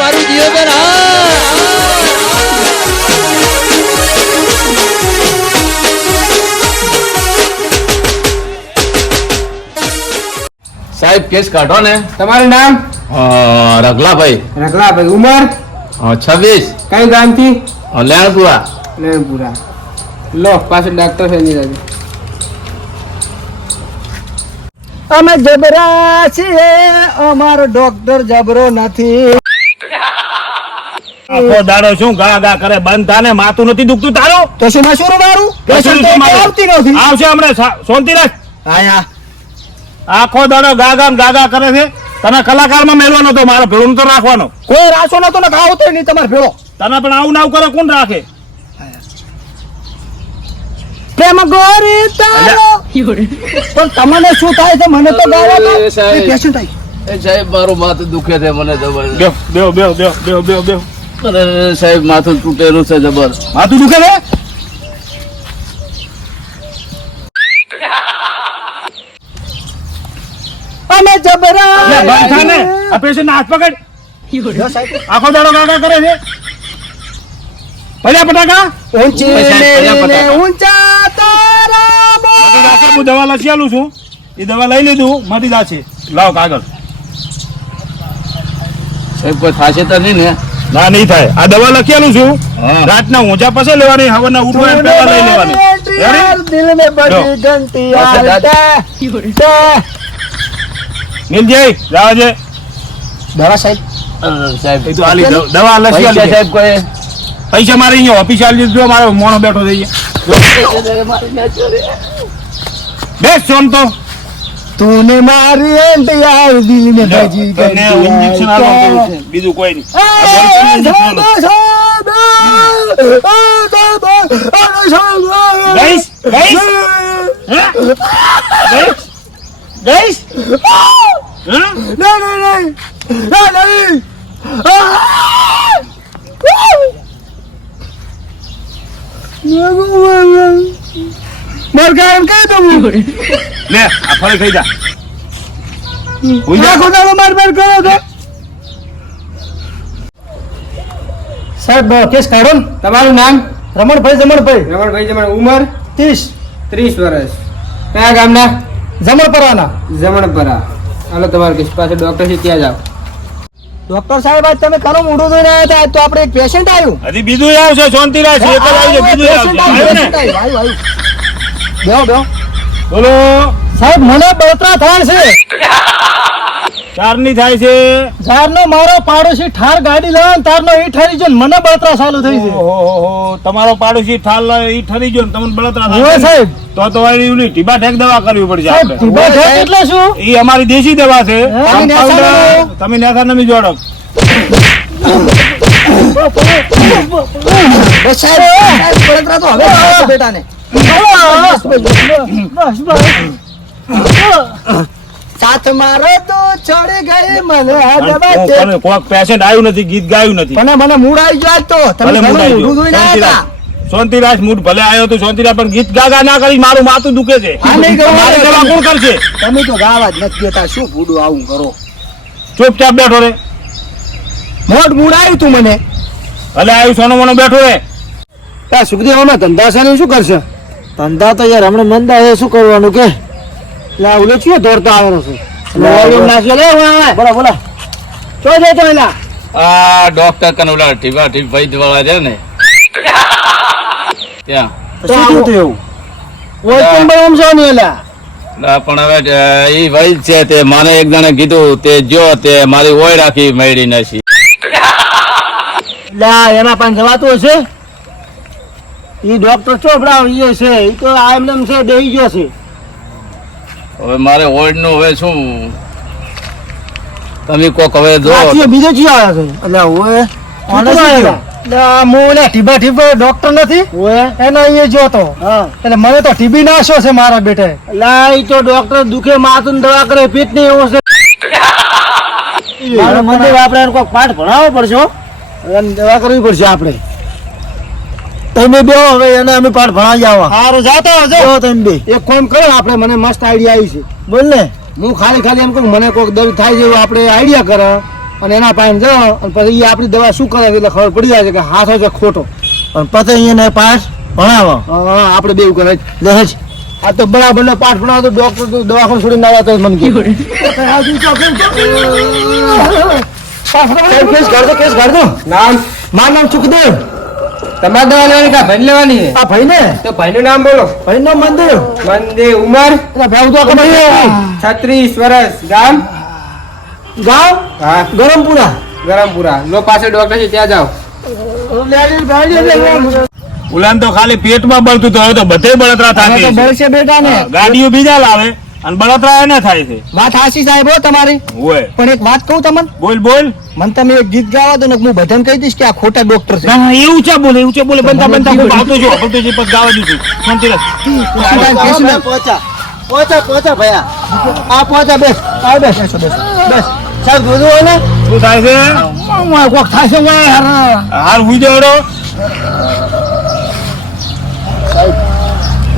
મારું જીવન સાહેબ કેસ કાઢો ને. તમારું નામ? રગલાભાઈ. રગલાભાઈ. ઉંમર? 26. કઈ ગામથી? લેણપુરા. લેણપુરા. લો પાછળ ડાક્ટર છે નીરાજી. અમે જબરા છીએ, અમારો ડોક્ટર જબરો નથી. આખો દાડો શું ગા ગા કરે, બંધ થાને, માથું નથી દુખતું તારું? તો શું મારું મારું કશું નથી મારું. આવતી નથી. આવશે હમણાં શાંતિ રાખ. આયા આખો દાડો ગા ગા કરે છે. તને કલાકારમાં મેળવાનો તો મારો ભેળો તો રાખવાનો. કોઈ રાસો નતો ને ખાવ તો નહીં તમારે ભેળો. તને પણ આવું નાવ કરે કોણ રાખે? પ્રેમ ગોરી તારો પણ તમને શું થાય છે? મને તો ગાવા દો. એ સાહેબ. એ પેશન્ટ આઈ. એ સાહેબ મારું માથું દુખે છે મને જબર. બેવ. અરે સાહેબ માથું તૂટેલું છે જબર. માથું દુખે છે? અમે જબરા બંધ થાને. આ પેશન્ટ હાથ પકડ. આખો દાડો ગા ગા કરે છે. પડ્યા પટાકા. ઊંચી પૈસા મેરીને પટાકા. ઊંચા તારા મટી જાશે. હું દવા લખી આલું છું. એ દવા લઈ લીધું, મટી જાશે. લાવ કાગળ. સાહેબ કોઈ થાશે તો નહીં ને? ના નહીં થાય. આ દવા લખી આલું છું. હા. રાતના ઊંચા પછી લેવાની, હવાના ઉઠવા પહેલા લઈ લેવાની. यार दिल में बड़ी लो। घंटी अच्छा, મિલજે રાવજે. दवा साहब સાહેબ એ તો આલી દવા લખી પૈસા આલી. સાહેબ કોઈ પૈસા મારે અહીંયા ઓફિસ આલી દીધો. મારો મોણો બેઠો થઈ બેસ સોમ તો. तूने मारी यार दिल में बजी તને ઇન્જેક્શન આપવાનું છે, બીજું કોઈ નહીં. આ બોલતું ઇન્જેક્શન આલો. ગઈશ? હે? ગઈશ? હે? मर गया क्या तुम લે આ ફરી ખાઈ જા. હુઈ જા. खुदा मार मार करो तो साहब केस काढो न. તમારું નામ? રમણભાઈ જમણભાઈ રમણભાઈ. તમારી ઉંમર? 30 30 વર્ષ. કયા ગામના? જમણપરાના. જમણપરા. હાલો તમારે કેસ પાસે ડોક્ટર છે ત્યાં જાઓ. ડોક્ટર સાહેબ આજ તમે કરો મોઢું ધોઈને આવ્યા હતા. આજ તો આપણે એક પેશન્ટ આવ્યું. હજી બીજું આવશે. શાંતિ રાખ. એક જ આવી છે, બીજું આવશે. આવ્યું ને? બેહો બેહો. બોલો. સાહેબ મને બળતરા થાય છે. ચારની થાય છે. જારનો મારો પાડોશી ઠાર ગાડી લાવે તારનો ઈ ઠરી જો ને મને બળતરા ચાલુ થઈ છે. ઓહો, તમારો પાડોશી ઠાલ ઈ ઠરી ગયો ને તમને બળતરા ઓય થાય સાહેબ. તો એની ટીબા ઠેક દવા કરવી પડશે સાહેબ આપણે. ટીબા ઠેક એટલે શું? ઈ અમારી દેશી દવા છે. તમે નેસા Compounder. નમી. તમે નેસા નમી જોડો. બસ સાહેબ બળતરા તો હવે આવે છે બેટાને. સાથ મારો તો છોડી ગઈ મને આ દવા છે. કોને કોક પેશન્ટ આવ્યું નથી, ગીત ગાયું નથી. પણ મને મૂડ આવી ગયો આજ તો. તમે ભલે મૂડ ઘણું આવી મોઢું ધોઈને આવ્યા ગયો. હતા. શાંતિરાજ મૂડ ભલે આવ્યો તો શાંતિરાજ, પણ ગીત ગાગા ના કરી મારું માથું દુખે છે. આ નહીં ગયો. મારી દવા કોણ કરશે? તમે તો ગાવા જ નથી દેતા. શું ભૂડું આવું કરો? ચૂપચાપ બેઠો રે. મોઢ મૂડ આવ્યું તું મને. ભલે આવ્યું સોનો મોનો બેઠો રે. સુખદેવ અમે ધંધા છે શું કરશે? ધંધા તો યાર હમણાં મંદા છે, શું કરવાનું કે ઓલે છીએ દોડતા આવેલો છે. બોલા બોલા ચો જતો એલા આ ડોક્ટર કનોલા ટીબા ટીપ વૈદ વાળા છે ને ત્યાં. શું થયું એવું? ઓય કેમ ભાઈ આમ છો ને એલા? ના, પણ હવે એ વૈદ છે તે મને એક જણે કીધું તે જો તે મારી ઓય રાખી મળી નથી. લા એના પાસે જવાતું હશે. ઈ ડોક્ટર ચોપડા ઈ છે, ઈ તો આમ છે બેહી ગયો છે. હવે મારે ઓય નું હવે શું તમે કોક હવે જો. બીજો ચી આવ્યા છે એટલે ઓય ઓને શું થયું? ટીબા ટીબા ડોક્ટર નથી એનો અહીંયા જોતો એટલે મને તો ટીબી નાશો છે મારા બેટે. લા ઈ તો ડોક્ટર દુખે માથું દવા કરે પેટ ને એવો છે. મને આપણે કોઈ પાઠ ભણાવવો પડશે. દવા કરવી પડશે આપણે. તમે બે હવે એને અમે પાઠ ભણાવી આવા. સારું જાતો હજો તમે બે એક કામ કરો. આપણે મને મસ્ત આઈડિયા આવી છે. બોલ ને. હું ખાલી એમ કહું મને કોઈક દર્દ થાય છે એવું આપણે આઈડિયા કરે અને એના પાસે જાઓ અને પછી એ આપણી દવા શું કરે છે એટલે ખબર પડી જાય છે કે હાથો છે ખોટો અને પછી એને પાસ ભણાવો આપણે બેવ કરે લે જ આ તો બરાબર નો પાઠ ભણાવો તો ડોક્ટર તો દવાખાનું છોડીને આવ્યા તો મને કે કેસ કાઢ દો નામ મારું નામ સુખદેવ તમારે દવા લેવાની કા ભાઈ લેવાની છે આ ભાઈ ને તો ભાઈનું નામ બોલો ભાઈ નો મંદિર મંદિર ઉમર ભાવ તો ખબર 36 વર્ષ ગામ ગામ હા ગરમપુરા ગરમપુરા લો પાસે ડોક્ટર છે ત્યાં જાઓ ઉલાન તો ખાલી પેટમાં બળતું તો હવે તો બધે બળતરા થાય છે. બળશે બેટા ને ગાડીઓ બીજા લાવે અને બળતરા એને થાય છે. વાત હાસી સાહેબ હો તમારી ઓય પણ એક વાત કહું તમને બોલ બોલ. મને તમે એક ગીત ગાવા દો ને હું બધાને કહી દઈશ કે આ ખોટા ડોક્ટર છે ના ના એવું છે બોલે બનતા હું આવતો છું પછી ગાવા દીધું શાંતિ રાખ. પહોંચા ભયા આ પહોંચા બેસ આ બેસ બેસ સાહેબ જોજો હોય ને શું થાય છે? કોક થશે હાલ હુઈ જાવડો.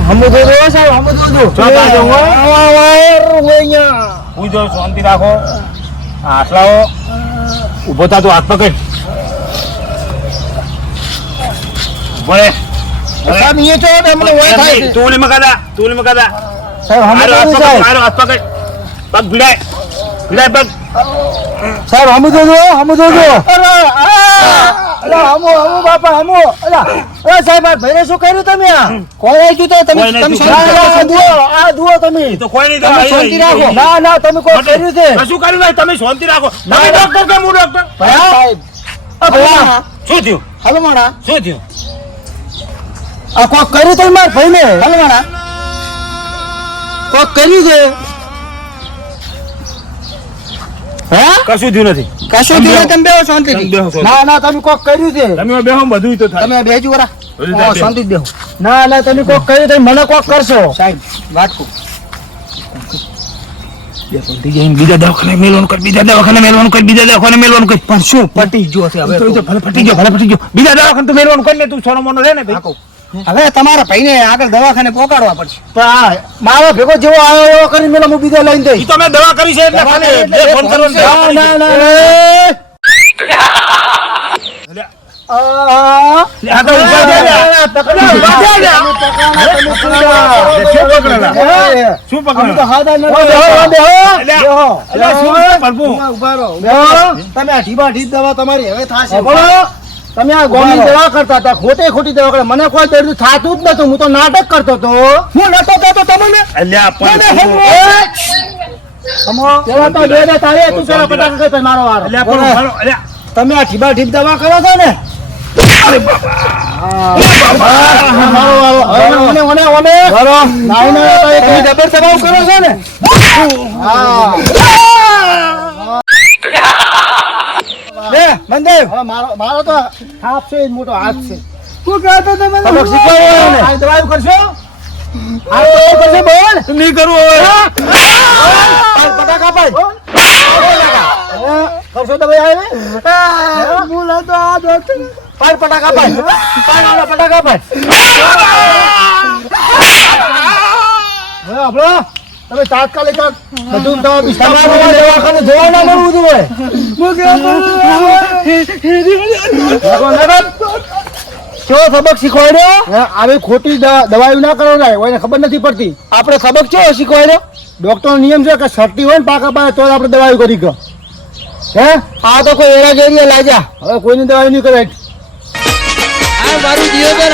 હમ જોજો સાહેબ હમ જોજો તાજો હોય? અહીંયા હુઈ જાવ શાંતિ રાખો. આટલાઓ ઉભો થા તું હાથ પકડ. બોલે સાહેબ એ તો તમને હોય થાય છે તું ને મકાદા સાહેબ હમ હાથ જોજો પકડ સાહેબ હાથ પકડ પગ ભીડાય પગ. સાહેબ હમ જોજો અલા હમો બાપા હમો અલા સાહેબ આ ભાઈને શું કર્યું તમે આ કોણ આવી ગયું તમે કોઈ નહીં, તમે દુઓ તમે તો કોઈ નહીં તમે શાંતિ રાખો ના તમે કોઈ કર્યું છે કશું કર્યું નહીં. તમે શાંતિ રાખો. તમે ડોક્ટર કે હું ડોક્ટર? સાહેબ આ ભયા શું થયું? હાલો માણા શું થયું? આ કોક કર્યું તો માર ભાઈને હાલો માણા કોક કર્યું છે હે કશું થયું નથી. કશું થયું તમે બેહો શાંતિથી તમે બેહો શાંતિ. ના તમે કોક કર્યું છે તમે બેહો બધું તો થાય. તમે બેજો વરા બધું થાય. શાંતિ બેહો ના તમે કોક કર્યું તો મને કોક કરશો સાહેબ વાત કહું બીજા દવાખાને મેલવાનું કર પણ શું પટી ગયો છે હવે ભલે ફટી ગયો બીજા દવાખાને તો મેલવાનું કરી લે. તું સોનો મોનો રે ને ભાઈ. હવે તમારા ભાઈને આગળ દવાખાને પહોંચાડવા પડશે મારો ભેગો જેવો આવ્યો એવો કરીને મેં હું બીજો લઈને જઈશ ઈ તો મેં દવા કરી છે એટલે ખાલી બે ફોન કરવાનો છે. ના આ તો ઉભા દે ને. શું પકડેલા? તમે આ ઢીબા ઢીબ દવા તમારી હવે થાશે તમે આ ગોમની દવા કરતા હતા ખોટી દવા કરે મને કોઈ દર્દ થાતું જ નતું હું તો નાટક કરતો હતો હું નતો કરતો તમને અલ્યા પણ પેલા તો દે તારે તું પેલા પટાકા કરતો મારો વારો અલ્યા પણ મારો અલ્યા તમે આ ઢીબા ઢીબ દવા કરો છો ને મારો તો હાથ છે મોટો હાથ છે શું કહેતો તમે દવા કરશો બોલ નહીં કરવું હવે. પટાકા ભાઈ કરશો તો ભાઈ બોલા તો આ ડોક્ટર પાડ પટાકા ભાઈ પટાકા ભાઈ હવે આપણો તમે તાત્કાલિક બધું દવાખાને જોવા ના મળવું જોઈએ કેવો સબક શીખવાડ્યો આવી ખોટી દવાઈ ના કરો એને ખબર નથી પડતી આપણે સબક કેવો શીખવાડ્યો ડોક્ટર નો નિયમ છે કે સર્ટી હોય ને પાકા પાડે તો આપણે દવાઈ કરી ગયો હે આ તો કોઈ એરા ગેરી લાગ્યા હવે કોઈની દવાઈ નહીં કરે આ મારું જીવન